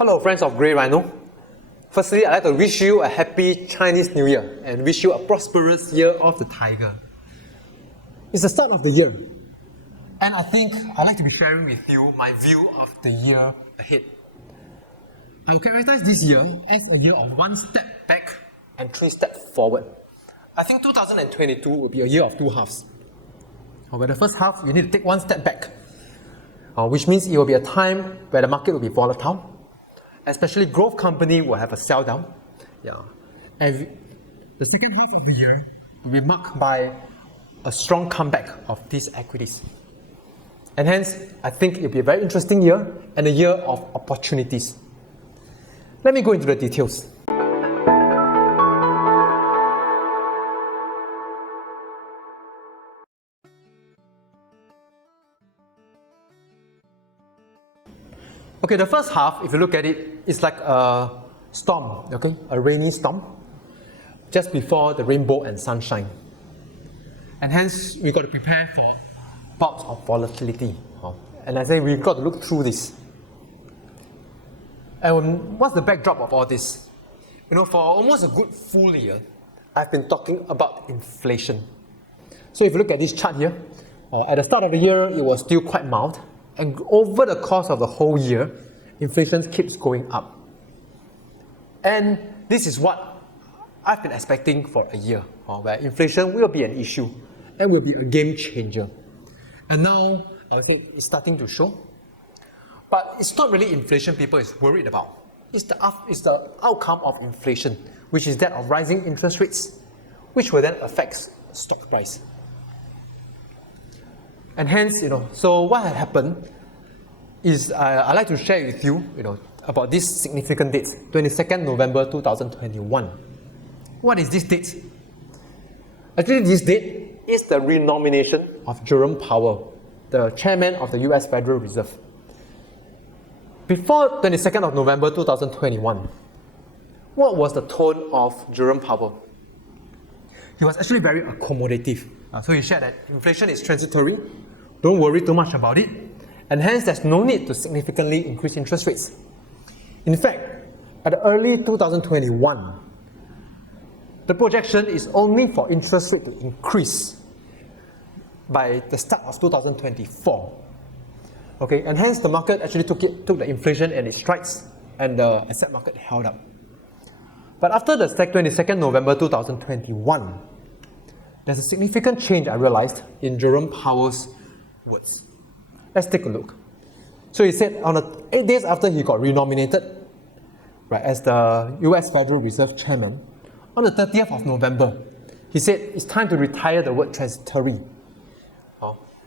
Hello friends of Grey Rhino. Firstly, I'd like to wish you a happy Chinese New Year and wish you a prosperous year of the tiger. It's the start of the year, and I think I'd like to be sharing with you my view of the year ahead. I will characterize this year as a year of one step back and three steps forward. I think 2022 will be a year of two halves. Where the first half, you need to take one step back, which means it will be a time where the market will be volatile, especially growth company will have a sell down. And the second half of the year will be marked by a strong comeback of these equities. And hence, I think it will be a very interesting year and a year of opportunities. Let me go into the details. Okay, the first half, if you look at it, it's like a storm, okay? A rainy storm, just before the rainbow and sunshine. And hence, we've got to prepare for bouts of volatility. And I say we've got to look through this. And what's the backdrop of all this? For almost a good full year, I've been talking about inflation. So if you look at this chart here, at the start of the year, it was still quite mild. And over the course of the whole year, inflation keeps going up. And this is what I've been expecting for a year, where inflation will be an issue and will be a game changer. And now, I think it's starting to show. But it's not really inflation people is worried about. It's the outcome of inflation, which is that of rising interest rates, which will then affect stock price. And hence, so what had happened is I'd like to share with you, about this significant date, 22nd November 2021. What is this date? Actually, this date is the renomination of Jerome Powell, the chairman of the US Federal Reserve. Before 22nd of November 2021, what was the tone of Jerome Powell? He was actually very accommodative. So he shared that inflation is transitory, don't worry too much about it, and hence there's no need to significantly increase interest rates. In fact, at early 2021, the projection is only for interest rate to increase by the start of 2024. Okay, and hence the market actually took the inflation and its strides, and the asset market held up. But after the 22nd November 2021, there's a significant change I realized in Jerome Powell's words. Let's take a look. So he said on 8 days after he got renominated as the US Federal Reserve Chairman, on the 30th of November, he said it's time to retire the word transitory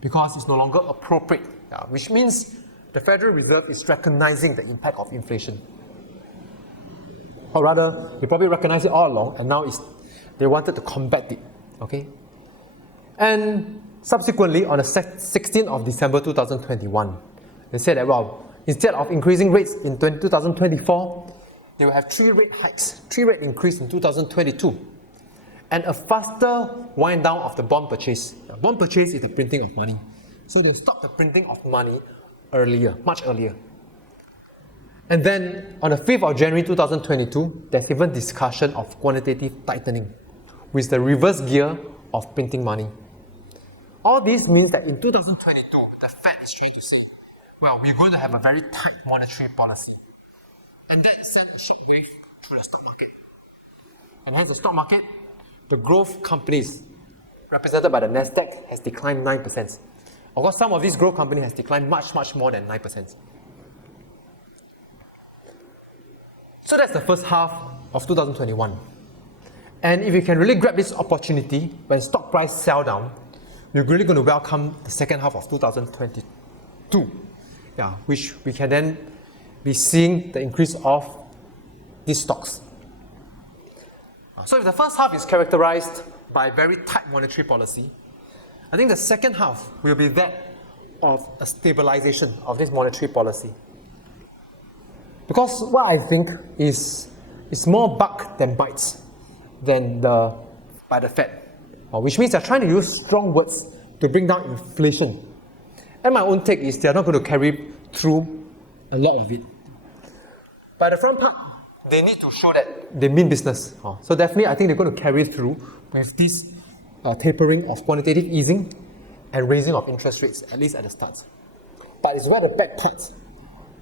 because it's no longer appropriate, which means the Federal Reserve is recognizing the impact of inflation. Or rather, they probably recognized it all along, and now they wanted to combat it. Okay? And subsequently, on the 16th of December 2021, they said that, instead of increasing rates in 2024, they will have 3 rate hikes, 3 rate increase in 2022, and a faster wind down of the bond purchase. Bond purchase is the printing of money. So they'll stop the printing of money earlier, much earlier. And then on the 5th of January 2022, there's even discussion of quantitative tightening with the reverse gear of printing money. All this means that in 2022, the Fed is trying to say, we're going to have a very tight monetary policy. And that sent a shockwave through the stock market. And hence the stock market, the growth companies represented by the NASDAQ has declined 9%. Of course, some of these growth companies has declined much, much more than 9%. So that's the first half of 2021. And if you can really grab this opportunity when stock price sell down, you're really going to welcome the second half of 2022, which we can then be seeing the increase of these stocks. So if the first half is characterized by very tight monetary policy, I think the second half will be that of a stabilization of this monetary policy. Because what I think is more buck than bites by the Fed, which means they're trying to use strong words to bring down inflation. And my own take is they're not going to carry through a lot of it. But the front part, they need to show that they mean business. So definitely, I think they're going to carry through with this tapering of quantitative easing and raising of interest rates, at least at the start. But it's where the back part.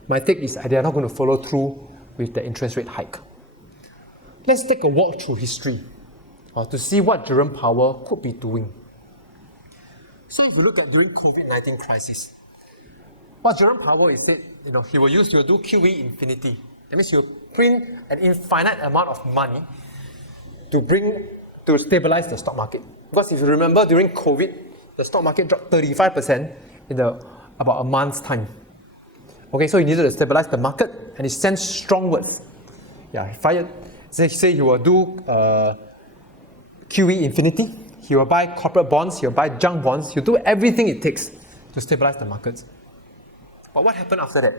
My take is they are not going to follow through with the interest rate hike. Let's take a walk through history to see what Jerome Powell could be doing. So if you look at during COVID-19 crisis, what Jerome Powell is said, he will do QE infinity. That means he will print an infinite amount of money to stabilize the stock market. Because if you remember, during COVID, the stock market dropped 35% in about a month's time. Okay, so he needed to stabilize the market, and he sent strong words. Yeah, he fired. Say he will do QE infinity. He will buy corporate bonds. He will buy junk bonds. He'll do everything it takes to stabilize the markets. But what happened after that?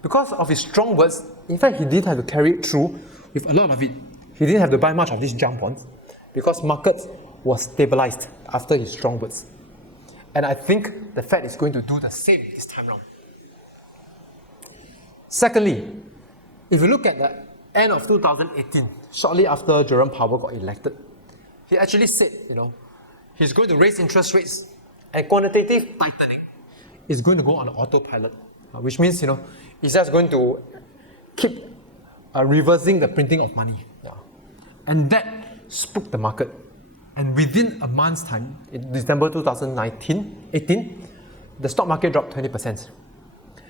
Because of his strong words, in fact, he didn't have to carry it through with a lot of it. He didn't have to buy much of these junk bonds because markets were stabilized after his strong words. And I think the Fed is going to do the same this time around. Secondly, if you look at the end of 2018, shortly after Jerome Powell got elected, he actually said, he's going to raise interest rates and quantitative tightening is going to go on autopilot, which means, he's just going to keep reversing the printing of money. Yeah. And that spooked the market. And within a month's time, in December 2018, the stock market dropped 20%.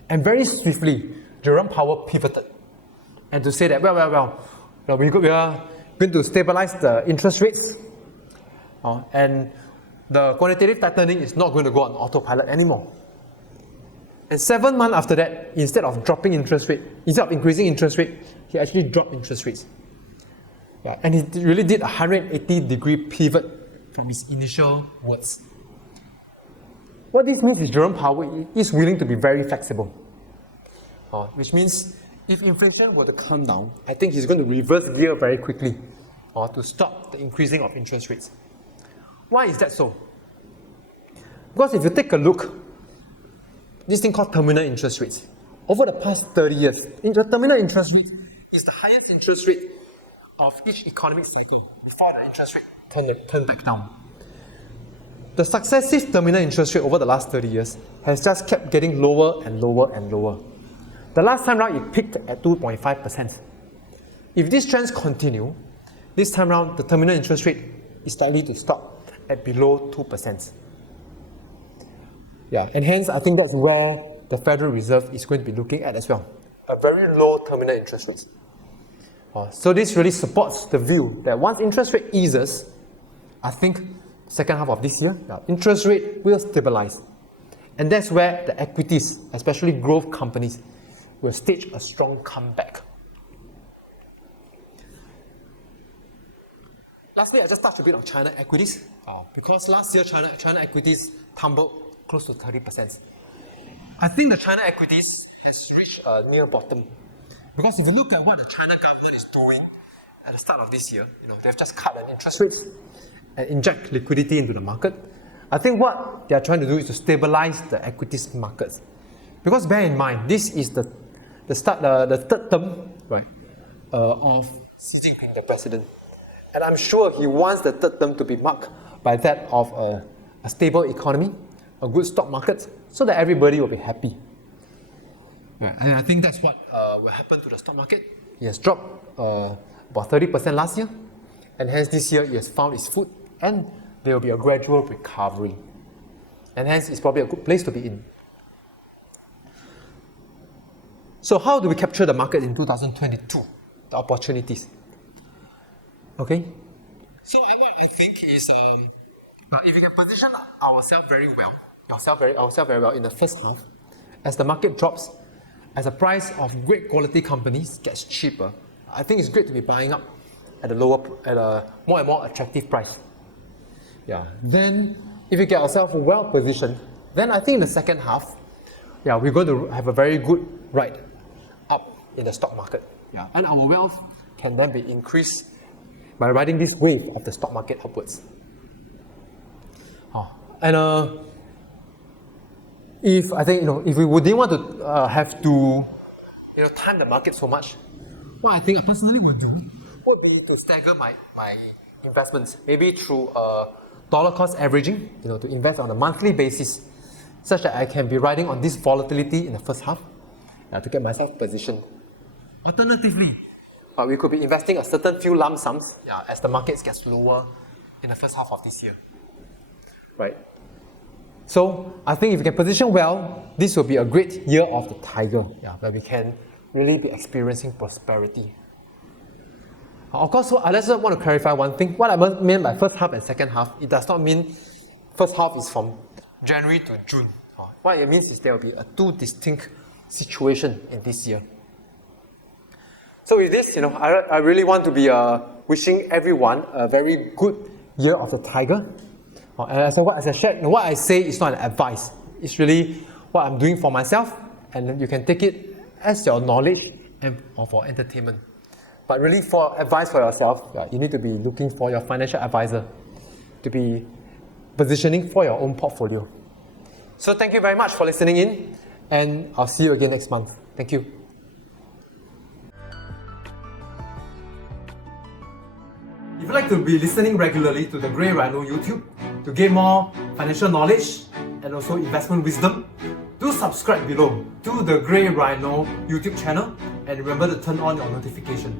And very swiftly, Jerome Powell pivoted and to say that, we are going to stabilize the interest rates and the quantitative tightening is not going to go on autopilot anymore. And 7 months after that, instead of increasing interest rate, he actually dropped interest rates. Yeah, and he really did a 180-degree pivot from his initial words. What this means is Jerome Powell is willing to be very flexible. Which means if inflation were to come down, I think he's going to reverse gear very quickly to stop the increasing of interest rates. Why is that so? Because if you take a look, this thing called terminal interest rates, over the past 30 years, the terminal interest rate is the highest interest rate of each economic cycle before the interest rate turned back down. The successive terminal interest rate over the last 30 years has just kept getting lower and lower and lower. The last time round, it peaked at 2.5%. If these trends continue, this time round, the terminal interest rate is likely to stop at below 2%. Yeah, and hence, I think that's where the Federal Reserve is going to be looking at as well. A very low terminal interest rate. So this really supports the view that once interest rate eases, I think second half of this year, interest rate will stabilize. And that's where the equities, especially growth companies, will stage a strong comeback. Lastly, I just touched a bit on China equities, because last year China equities tumbled close to 30%. I think the China equities has reached a near bottom. Because if you look at what the China government is doing at the start of this year, they've just cut an interest rates and inject liquidity into the market. I think what they are trying to do is to stabilize the equities markets. Because bear in mind, this is the third term, right, of Xi Jinping, the president. And I'm sure he wants the third term to be marked by that of a stable economy, a good stock market, so that everybody will be happy. Yeah, and I think that's what will happen to the stock market. It has dropped about 30% last year, and hence this year it has found its foot, and there will be a gradual recovery. And hence it's probably a good place to be in. So how do we capture the market in 2022? The opportunities. Okay? So what I think is, if you can position ourselves very well in the first half, as the market drops, as the price of great quality companies gets cheaper, I think it's great to be buying up at a more and more attractive price. Yeah. Then, if we get ourselves well positioned, then I think in the second half, we're going to have a very good ride up in the stock market. Yeah. And our wealth can then be increased by riding this wave of the stock market upwards. And if we didn't want to have to time the market so much, what I think I personally would do would be to stagger my investments, maybe through dollar cost averaging, to invest on a monthly basis, such that I can be riding on this volatility in the first half to get myself positioned. Alternatively, we could be investing a certain few lump sums as the markets get lower in the first half of this year. Right. So I think if we can position well, this will be a great year of the tiger, where we can really be experiencing prosperity. Of course, I just want to clarify one thing. What I mean by first half and second half, it does not mean first half is from January to June. What it means is there will be a two distinct situation in this year. So with this, I really want to be wishing everyone a very good year of the tiger. And as I shared, what I say is not an advice. It's really what I'm doing for myself, and you can take it as your knowledge or for entertainment. But really, for advice for yourself, you need to be looking for your financial advisor to be positioning for your own portfolio. So thank you very much for listening in, and I'll see you again next month. Thank you. If you'd like to be listening regularly to the Grey Rhino YouTube to gain more financial knowledge and also investment wisdom, do subscribe below to the Grey Rhino YouTube channel and remember to turn on your notification.